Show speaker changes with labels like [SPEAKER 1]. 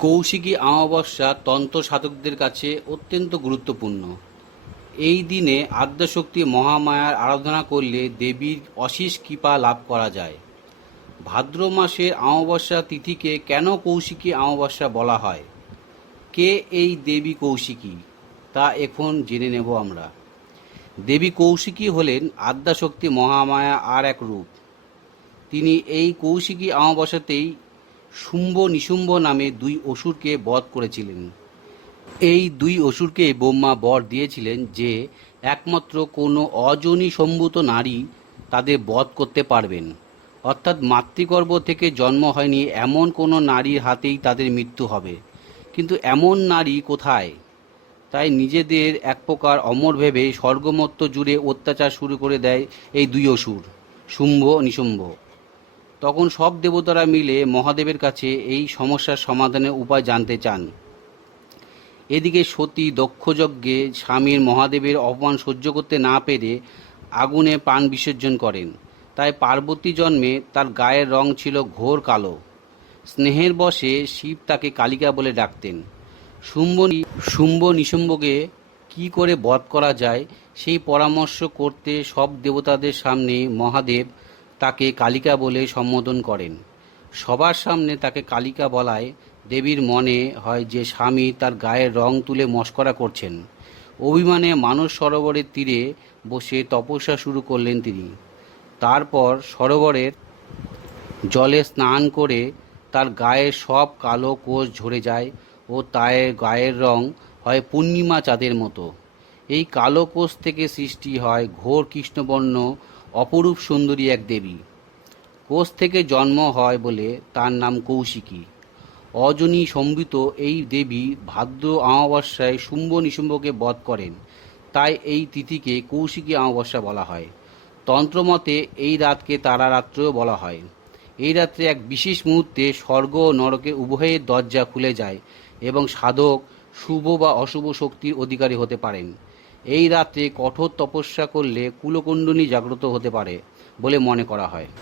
[SPEAKER 1] কৌশিকী অমাবস্যা তন্ত্র সাধকদের কাছে অত্যন্ত গুরুত্বপূর্ণ। এই দিনে আদ্যশক্তি মহামায়ার আরাধনা করলে দেবীর অশেষ কৃপা লাভ করা যায়। ভাদ্র মাসের অমাবস্যা তিথিকে কেন কৌশিকী অমাবস্যা বলা হয়? কে এই দেবী কৌশিকী? তা এখন জেনে নেব আমরা। দেবী কৌশিকী হলেন আদ্যাশক্তি মহামায়া আর এক রূপ। তিনি এই কৌশিকী অমাবস্যাতেই শুম্ভ নিশুম্ভ নামে দুই অসুরকে বধ করেছিলেন। এই দুই অসুরকে ব্রহ্মা বর দিয়েছিলেন যে একমাত্র কোনো অজনী সম্ভূত নারী তাদের বধ করতে পারবেন। অর্থাৎ মাতৃগর্ভ থেকে জন্ম হয়নি এমন কোনো নারীর হাতেই তাদের মৃত্যু হবে। কিন্তু এমন নারী কোথায়? তাই নিজেদের এক প্রকার অমর ভেবে স্বর্গমত্ত জুড়ে অত্যাচার শুরু করে দেয় এই দুই অসুর, শুম্ভ নিশুম্ভ। তখন সব দেবতারা মিলে মহাদেবের কাছে এই সমস্যার সমাধানের উপায় জানতে চান। এদিকে সতী দক্ষযজ্ঞে স্বামীর মহাদেবের অপমান সহ্য করতে না পেরে আগুনে প্রাণ বিসর্জন করেন। তাই পার্বতী জন্মে তার গায়ের রং ছিল ঘোর কালো। স্নেহের বশে শিব তাকে কালিকা বলে ডাকতেন। শুম্ভ শুম্ভ নিশুম্ভকে কি করে বধ করা যায়, সেই পরামর্শ করতে সব দেবতাদের সামনে মহাদেব তাকে কালিকা বলে সম্বোধন করেন। সবার সামনে তাকে কালিকা বলায় দেবীর মনে হয় যে স্বামী তার গায়ের রং তুলে মস্করা করছেন। অভিমানে মানস সরোবরের তীরে বসে তপস্যা শুরু করলেন তিনি। তারপর সরোবরের জলে স্নান করে তার গায়ের সব কালো কোষ ঝরে যায় ও তায়ের গায়ের রং হয় পূর্ণিমা চাঁদের মতো। এই কালো কোষ থেকে সৃষ্টি হয় ঘোর কৃষ্ণবর্ণ অপরূপ সুন্দরী এক দেবী। কোষ থেকে জন্ম হয় বলে তার নাম কৌশিকী। অজনী সম্বিত এই দেবী ভাদ্র অমাবস্যায় শুম্ভ নিশুম্ভকে বধ করেন। তাই এই তিথিকে কৌশিকী অমাবস্যা বলা হয়। তন্ত্রমতে এই রাতকে তারা রাত্রেও বলা হয়। এই রাত্রে এক বিশেষ মুহূর্তে স্বর্গ ও নরকে উভয়ের দরজা খুলে যায় এবং সাধক শুভ বা অশুভ শক্তির অধিকারী হতে পারেন। এই রাতে কঠোর তপস্যা করলে কুলকুণ্ডনী জাগ্রত হতে পারে বলে মনে করা হয়।